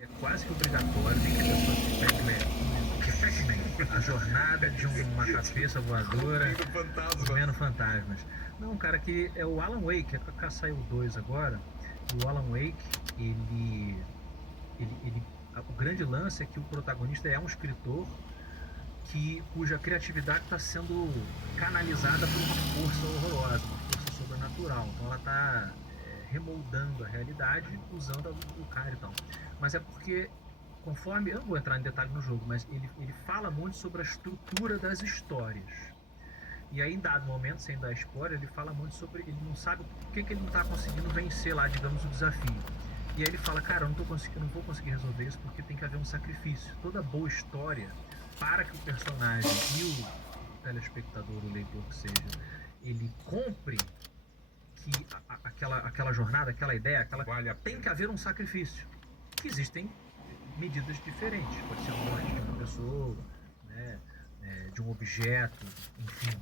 É quase que obrigatório, nem que a pessoa se Pac-Man, a jornada de uma cabeça voadora Comendo fantasma. comendo fantasmas. Não, cara, que é o Alan Wake, é que saiu o 2 agora, e o Alan Wake, o grande lance é que o protagonista é um escritor cuja criatividade está sendo canalizada por uma força horrorosa, uma força sobrenatural. Então ela está remoldando a realidade usando o cara e tal. Mas é porque, conforme. Eu não vou entrar em detalhe no jogo, mas ele fala muito sobre a estrutura das histórias. E aí, em dado momento, sem dar spoiler, ele fala muito sobre. Ele não sabe por que ele não está conseguindo vencer lá, digamos, o desafio. E aí ele fala, cara, eu não tô conseguindo, não vou conseguir resolver isso porque tem que haver um sacrifício. Toda boa história, para que o personagem e o telespectador, o leitor que seja, ele compre que aquela jornada, aquela ideia, Vale a tem pena. que haver um sacrifício. Que existem medidas diferentes. Pode ser a morte de uma pessoa, né, de um objeto, enfim.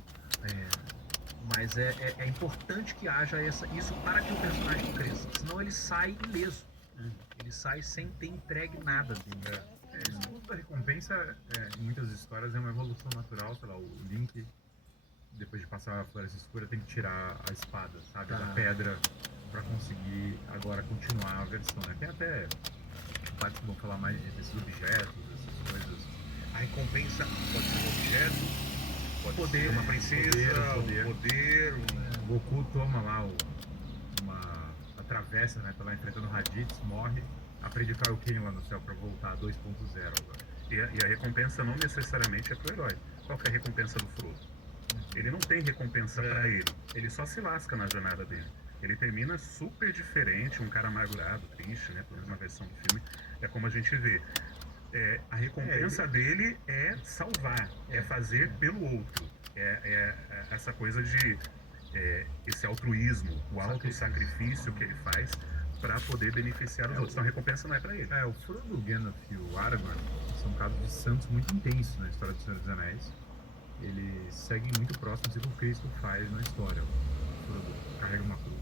Mas é importante que haja isso para que o personagem cresça. Senão ele sai ileso. Ele sai sem ter entregue nada dele. Isso tudo da recompensa, em muitas histórias, é uma evolução natural. Sei lá, o Link, depois de passar a floresta escura, tem que tirar a espada, sabe? Tá. Da pedra, pra conseguir agora continuar a versão, né? Tem até partes que vão falar mais desses objetos, dessas coisas. A recompensa pode ser um objeto, pode Poder, ser uma princesa, poder. um poder, O Goku toma lá uma atravessa, né? Tá lá enfrentando o Raditz, morre, aprende o Kaioken lá no céu pra voltar a 2.0 agora. E a recompensa não necessariamente é pro herói. Qual que é a recompensa do Frodo? Ele não tem recompensa pra ele só se lasca na jornada dele. Ele termina super diferente, um cara amargurado, triste, né? Pelo menos na versão do filme. É como a gente vê. A recompensa dele é salvar, é fazer pelo outro. Essa coisa de esse altruísmo, o auto-sacrifício que ele faz para poder beneficiar os outros. Então a recompensa não é para ele. O Frodo, o Gandalf e o Aragorn são casos de santos muito intensos na história do Senhor dos Anéis. Eles seguem muito próximo do que o Cristo faz na história. O Frodo carrega uma cruz.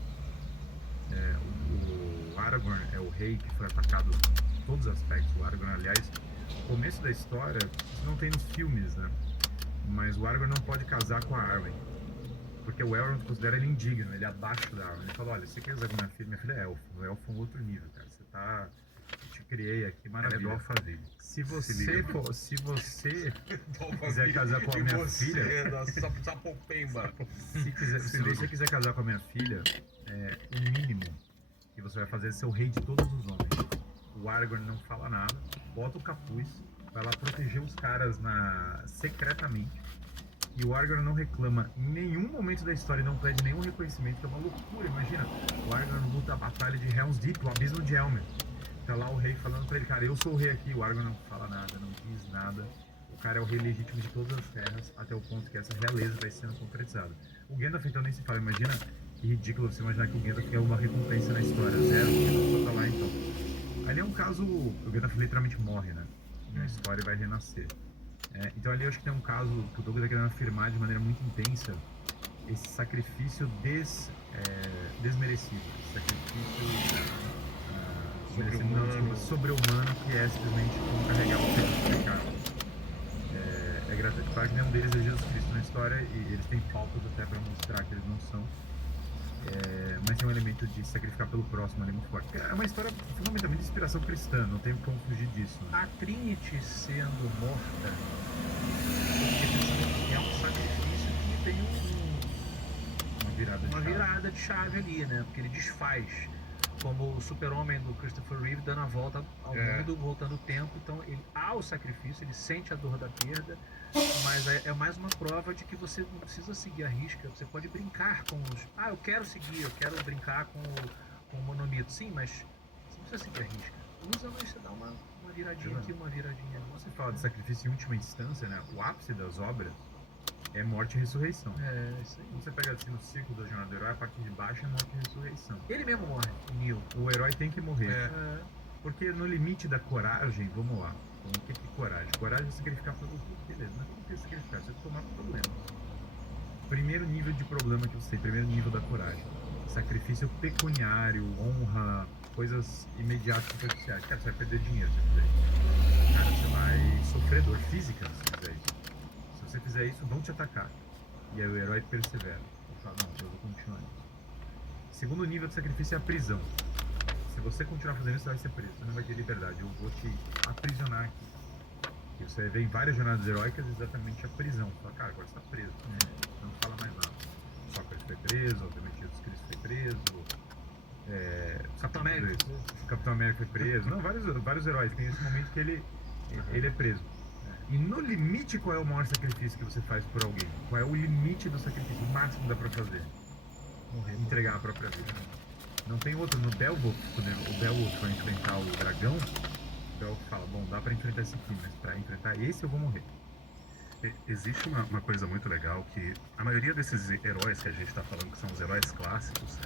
O Aragorn é o rei que foi atacado em todos os aspectos. O Aragorn, aliás, o começo da história, isso não tem nos filmes, né? Mas o Aragorn não pode casar com a Arwen, porque o Elrond considera ele indigno, ele é abaixo da Arwen. Ele fala, olha, você quer casar com minha filha é elfo. O elfo é um outro nível, cara. Você tá... Eu te criei aqui, maravilha. Ela é do Alphaville. Se você quiser casar com a e minha você filha... é da Sapopemba. Se você quiser casar com a minha filha, o mínimo que você vai fazer é ser o rei de todos os homens. O Aragorn não fala nada, bota o capuz, vai lá proteger os caras secretamente. E o Aragorn não reclama em nenhum momento da história, não pede nenhum reconhecimento, que é uma loucura. Imagina, o Aragorn luta a batalha de Helm's Deep, o abismo de Helm. Tá lá o rei falando pra ele, cara, eu sou o rei aqui. O Aragorn não fala nada, não diz nada. O cara é o rei legítimo de todas as terras, até o ponto que essa realeza vai sendo concretizada. O Gandalf então nem se fala, imagina que ridículo você imaginar que o Gandalf quer uma recompensa na história, zero, o Gandalf só tá lá então. Ali é um caso, o Gandalf literalmente morre, né? E a história vai renascer. Então ali eu acho que tem um caso que o Douglas está querendo afirmar de maneira muito intensa esse sacrifício desmerecido, esse sacrifício sobre-humano, que é simplesmente como carregar o peso do pecado. É gratificante que nenhum deles é Jesus Cristo na história e eles têm faltas até para mostrar que eles não são. Mas tem um elemento de sacrificar pelo próximo ali muito forte. É uma história fundamentalmente de inspiração cristã, não tem como fugir disso. Né? A Trinity sendo morta é um sacrifício que tem uma virada de chave ali, né? Porque ele desfaz. Como o Super-Homem do Christopher Reeve dando a volta ao mundo, voltando o tempo. Então ele há o sacrifício, ele sente a dor da perda, mas é mais uma prova de que você não precisa seguir a risca. Você pode brincar com os... eu quero seguir, eu quero brincar com o monomito. Sim, mas você não precisa seguir a risca. Usa, mas você dá uma viradinha aqui, uma viradinha ali. Você fala de sacrifício em última instância, né? O ápice das obras é morte e ressurreição. Isso aí. Quando você pega assim no ciclo da jornada do herói, a parte de baixo é morte e ressurreição. Ele mesmo morre, o Neil. O herói tem que morrer. Porque no limite da coragem, vamos lá. Então, o que é coragem? Coragem é sacrificar pelo outro. Beleza, mas como que é sacrificar? Você tem que tomar problema. Primeiro nível de problema que você tem, primeiro nível da coragem. sacrifício pecuniário, honra, coisas imediatas e superficiais. Cara, você vai perder dinheiro se fizer isso. Cara, você vai sofrer dor física se fizer isso. Se você fizer isso, vão te atacar. E aí o herói persevera. Ele fala, não, eu vou continuar nisso. Segundo nível de sacrifício é a prisão. Se você continuar fazendo isso, você vai ser preso. Você não vai ter liberdade. Eu vou te aprisionar aqui. E você vê em várias jornadas heróicas exatamente a prisão. Você fala, cara, agora você está preso. Não fala mais nada. Sócrates foi preso, obviamente Jesus Cristo foi preso. O Capitão América foi preso. Não, vários heróis. Tem esse momento que ele é preso. E no limite, qual é o maior sacrifício que você faz por alguém? Qual é o limite do sacrifício? O máximo que dá pra fazer? Entregar a própria vida. Não tem outro. No Beowulf, quando o Beowulf foi enfrentar o dragão, o Beowulf fala, bom, dá pra enfrentar esse aqui, mas pra enfrentar esse eu vou morrer. Existe uma coisa muito legal que a maioria desses heróis que a gente está falando, que são os heróis clássicos,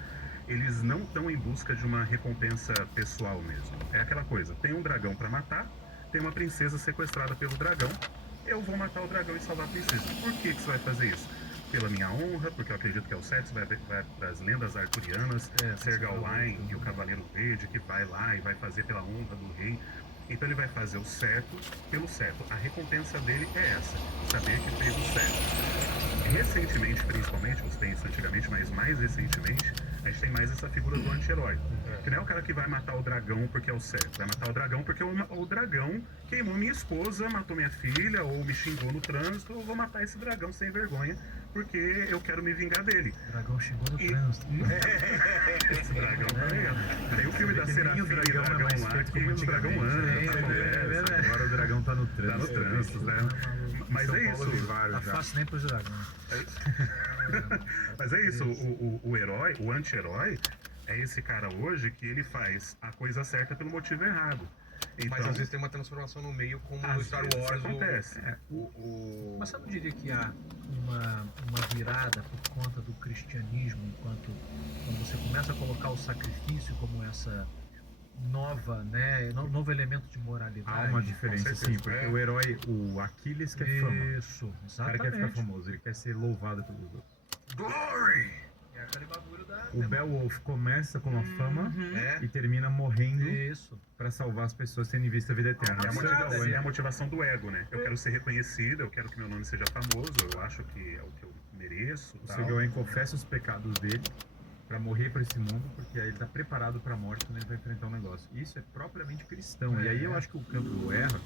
eles não estão em busca de uma recompensa pessoal mesmo. É aquela coisa, tem um dragão para matar, tem uma princesa sequestrada pelo dragão, eu vou matar o dragão e salvar a princesa. Por que você vai fazer isso? Pela minha honra, porque eu acredito que é o certo, vai para as lendas arturianas, Ser Gawain e o Cavaleiro Verde, que vai lá e vai fazer pela honra do rei. Então ele vai fazer o certo pelo certo. A recompensa dele é essa, saber que fez o certo. Recentemente, principalmente, você tem isso antigamente, mas mais recentemente, a gente tem mais essa figura do anti-herói. Que não é o cara que vai matar o dragão porque é o certo. Vai matar o dragão porque o dragão queimou minha esposa, matou minha filha, ou me xingou no trânsito. Eu vou matar esse dragão sem vergonha, porque eu quero me vingar dele. O dragão xingou no trânsito. Esse dragão também. Tem o filme da Serafim, o dragão é mais lá, feito que como o dragão anda. Agora o dragão tá no trânsito. Tá no trânsito, né? Mas São é Paulo isso. tem vários Tá já. fácil nem pros dragões. Mas é isso, o herói, o anti-herói, é esse cara hoje que ele faz a coisa certa pelo motivo errado. Então, Mas às vezes tem uma transformação no meio, como no às Star vezes Wars. acontece. Mas você não diria que há uma virada por conta do cristianismo, enquanto quando você começa a colocar o sacrifício como essa nova, né, novo elemento de moralidade? Há uma diferença, certeza, sim, porque o herói, o Aquiles quer fama. Isso, O cara exatamente. quer ficar famoso, ele quer ser louvado pelos outros. Glory! É aquele bagulho da... O Beowulf começa com a fama É. e termina morrendo Isso. pra salvar as pessoas tendo em vista a vida eterna. É a motivação do ego, né? Eu quero ser reconhecido, eu quero que meu nome seja famoso, eu acho que é o que eu mereço. O Tal. Ser Gawain confessa os pecados dele pra morrer pra esse mundo, porque aí ele tá preparado pra morte quando ele vai enfrentar um negócio. Isso é propriamente cristão. E aí eu acho que o Campbell erra.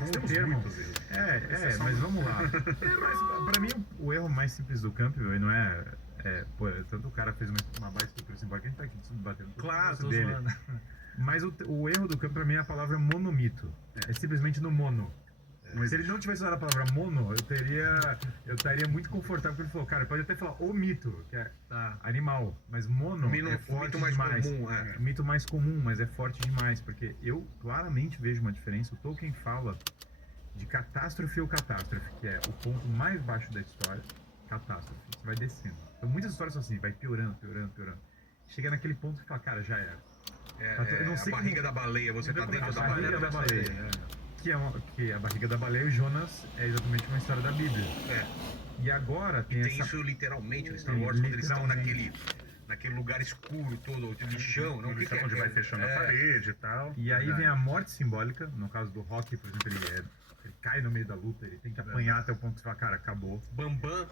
Nós temos termo. muitos erros. Mas vamos lá. Mas pra mim o erro mais simples do Campbell, e não tanto o cara fez uma baita estrutura simbólica, a gente tá aqui debatendo todo Claro, o tô dele. zoando. Mas o erro do Campbell pra mim é a palavra monomito. É simplesmente no mono. Se ele não tivesse usado a palavra mono, eu estaria muito confortável, porque ele falou, cara, pode até falar o mito, que é animal, mas mono O mito é forte mais demais. comum, O mito mais comum, mas é forte demais, porque eu claramente vejo uma diferença. O Tolkien fala de catástrofe ou catástrofe, que é o ponto mais baixo da história, catástrofe, você vai descendo. Então muitas histórias são assim, vai piorando. Chega naquele ponto que fala, cara, já era. Eu não sei a barriga da baleia, você tá dentro da barriga da baleia. Que a barriga da baleia e Jonas é exatamente uma história da Bíblia. E agora tem Tem essa... isso literalmente no Star Wars, quando eles estão naquele lugar escuro todo, de chão, não? O que é? Onde vai fechando a parede e tal. E aí vem a morte simbólica, no caso do Rock, por exemplo, ele cai no meio da luta, ele tem que apanhar até o ponto que você fala, cara, acabou. Bambam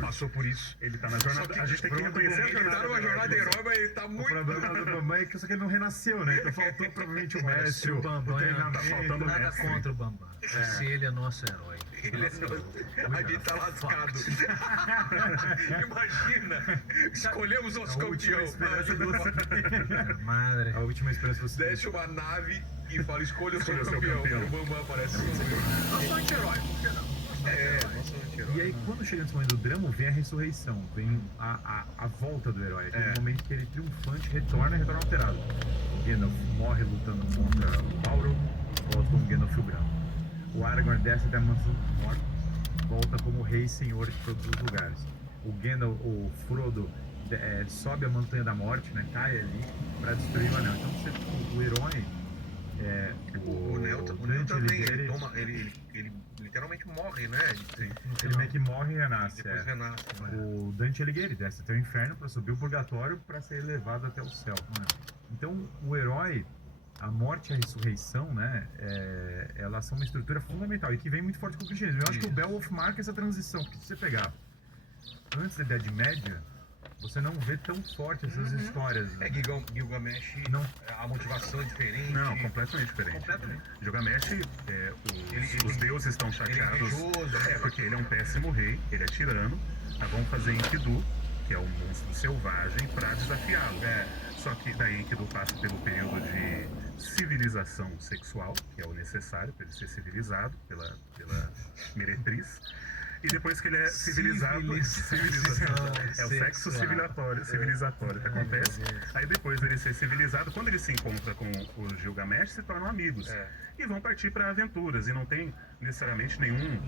passou por isso. Ele tá na jornada. A gente tem que reconhecer a Ele jornada. tá numa jornada herói, mas ele tá O muito... problema do Bambam é que só que ele não renasceu, né? Então faltou provavelmente o mestre, o Bambam, treinamento. tá faltando nada mestre. contra o Bambam. Se ele é nosso herói. A gente tá lascado. Imagina, escolhemos nosso A última campeão. esperança do... Madre. A última esperança do... Desce uma nave e fala, escolha o seu Escolha o seu campeão. campeão. O Bambam aparece. Nosso anti-herói, por que não? Nosso anti-herói. E aí, quando chega nesse momento do drama, vem a ressurreição, vem a volta do herói. Aquele momento que ele triunfante retorna alterado. O Gandalf morre lutando contra o Balrog, volta como Gandalf o Branco. O Aragorn desce até a mansão dos mortos, volta como rei e senhor de todos os lugares. O Frodo sobe a montanha da morte, né, cai ali para destruir o anel. Então o herói O Neo Dante também, Alighieri, ele literalmente morre, né? ele meio que morre e renasce. Depois renasce. Né? O Dante Alighieri desce até o inferno para subir o purgatório para ser elevado até o céu. Então, o herói, a morte e a ressurreição, né, elas são uma estrutura fundamental e que vem muito forte com o cristianismo. Eu acho que o Beowulf marca essa transição, porque se você pegar antes da Idade Média, você não vê tão forte essas histórias. Né? Gilgamesh, Não. a motivação é diferente. Não, completamente diferente. Gilgamesh, os deuses estão chateados. Ele é invejoso. Porque ele é um péssimo rei, ele é tirano. Vão fazer Enkidu, que é um monstro selvagem, para desafiá-lo. Só que daí Enkidu passa pelo período de civilização sexual, que é o necessário para ele ser civilizado pela meretriz. E depois que ele é civilizado, é o sexo civilizatório que acontece. Aí depois dele ser civilizado, quando ele se encontra com o Gilgamesh, se tornam amigos. E vão partir para aventuras. E não tem necessariamente nenhum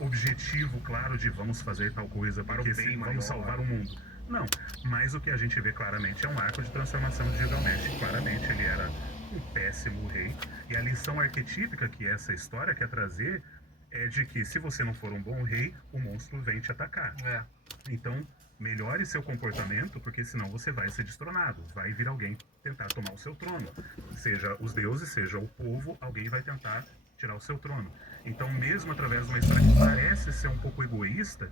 objetivo claro de vamos fazer tal coisa porque vamos salvar o mundo. Não, mas o que a gente vê claramente é um arco de transformação de Gilgamesh. Claramente ele era um péssimo rei. E a lição arquetípica que essa história quer trazer é de que se você não for um bom rei, o monstro vem te atacar. Então, melhore seu comportamento, porque senão você vai ser destronado. Vai vir alguém tentar tomar o seu trono. Seja os deuses, seja o povo, alguém vai tentar tirar o seu trono. Então, mesmo através de uma história que parece ser um pouco egoísta,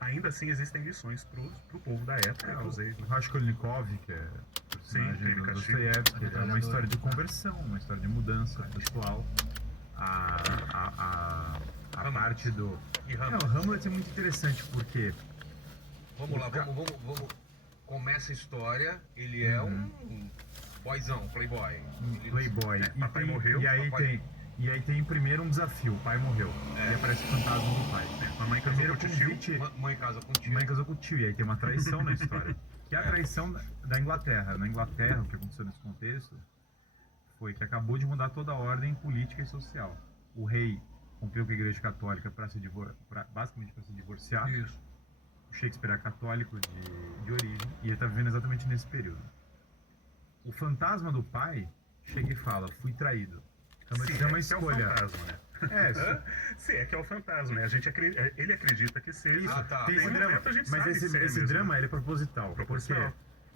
ainda assim existem lições pro povo da época. O Raskolnikov, que é o personagem do Dostoiévski, é uma história de conversão, uma história de mudança pessoal. A parte do... o Hamlet é muito interessante porque... Vamos lá, vamos... Começa a história, ele é um boyzão, playboy. Playboy. Papai morreu. E aí tem primeiro um desafio, o pai morreu. E aparece o fantasma do pai. Mamãe casou com o tio. Mãe casou com o tio. Mãe casou com o tio, e aí tem uma traição na história. Que é a traição da Inglaterra. Na Inglaterra, o que aconteceu nesse contexto foi que acabou de mudar toda a ordem política e social. O rei cumpriu com a Igreja Católica basicamente para se divorciar. Isso. O Shakespeare é católico de origem e ele está vivendo exatamente nesse período. O fantasma do pai chega e fala, fui traído. Então é uma escolha. É o fantasma, né? Sim, é que é o fantasma, né? Ele acredita que seja. Tem esse drama. Mas esse drama ele é proposital. Porque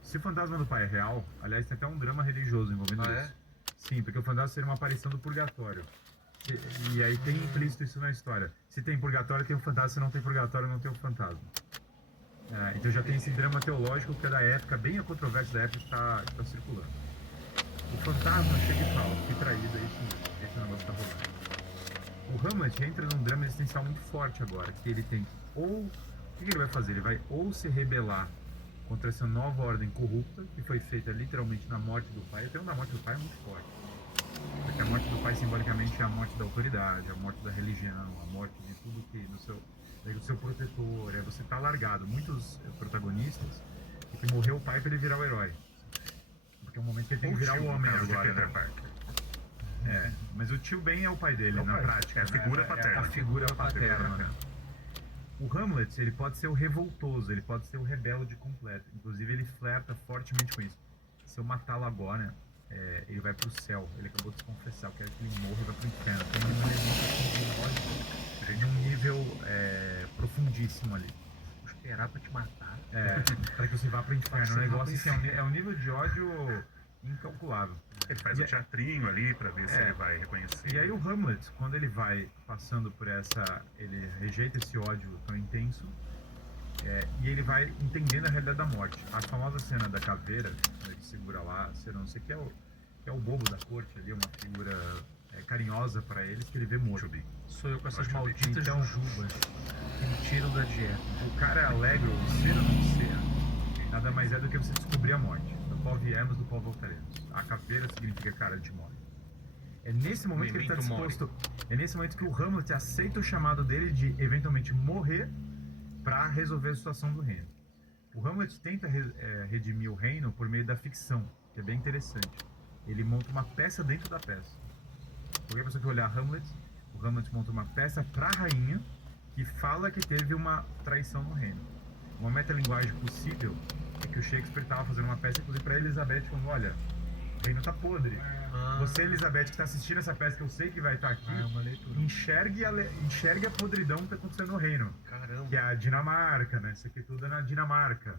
se o fantasma do pai é real, aliás, tem até um drama religioso envolvendo isso. Sim, porque o fantasma seria uma aparição do purgatório. E aí tem implícito isso na história. Se tem purgatório, tem o fantasma. Se não tem purgatório, não tem o fantasma. Então já tem esse drama teológico que é da época, bem a controvérsia da época que está circulando. O fantasma chega e fala, fui traído, é isso mesmo, esse negócio tá rolando. O Hamlet entra num drama existencial muito forte agora, que ele tem o que ele vai fazer? Ele vai ou se rebelar contra essa nova ordem corrupta, que foi feita literalmente na morte do pai. Até o da morte do pai é muito forte. Porque a morte do pai simbolicamente é a morte da autoridade, a morte da religião, a morte de tudo que do seu protetor, você tá largado. Muitos protagonistas, que morreu o pai para ele virar o herói. Porque é um momento que ele tem que virar o homem agora. Mas o tio Ben é o pai dele, na prática. É a figura paterna. A figura paterna, né? O Hamlet, ele pode ser o revoltoso, ele pode ser o rebelde completo. Inclusive, ele flerta fortemente com isso. Se eu matá-lo agora, ele vai pro céu. Ele acabou de se confessar, eu quero que ele morra e vá pro inferno. Então, ele é um nível profundíssimo ali. Vou esperar pra te matar. Para que você vá pro inferno. O negócio assim, é um nível de ódio incalculável. Ele faz o teatrinho ali pra ver se ele vai reconhecer. E aí o Hamlet, quando ele vai passando por ele rejeita esse ódio tão intenso, e ele vai entendendo a realidade da morte. A famosa cena da caveira, ele segura lá, não sei que é o bobo da corte ali, uma figura carinhosa pra eles, que ele vê morto. Sou eu com essas malditas jujubas que me tiram da dieta. O cara é alegre, o ser ou não ser, nada mais é do que você descobrir a morte. Do qual viemos, do qual voltaremos. A caveira significa, cara, a gente morre. É nesse momento que ele está disposto. É nesse momento que o Hamlet aceita o chamado dele de eventualmente morrer para resolver a situação do reino. O Hamlet tenta redimir o reino por meio da ficção, que é bem interessante. Ele monta uma peça dentro da peça. Qualquer pessoa que olhar Hamlet, o Hamlet monta uma peça para a rainha que fala que teve uma traição no reino. Uma metalinguagem possível é que o Shakespeare estava fazendo uma peça, inclusive, para Elizabeth, falando, olha, O reino tá podre. Ah, Você, Elizabeth, que tá assistindo essa peça, que eu sei que vai estar aqui, Uma leitura. enxergue a podridão que tá acontecendo no reino. caramba. Que é a Dinamarca, né? Isso aqui tudo é na Dinamarca.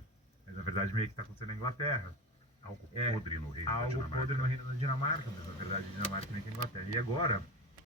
Mas na verdade meio que tá acontecendo na Inglaterra. Algo É, podre no reino Há da algo Dinamarca. podre no reino da Dinamarca, mas na verdade a Dinamarca nem que a Inglaterra. E agora,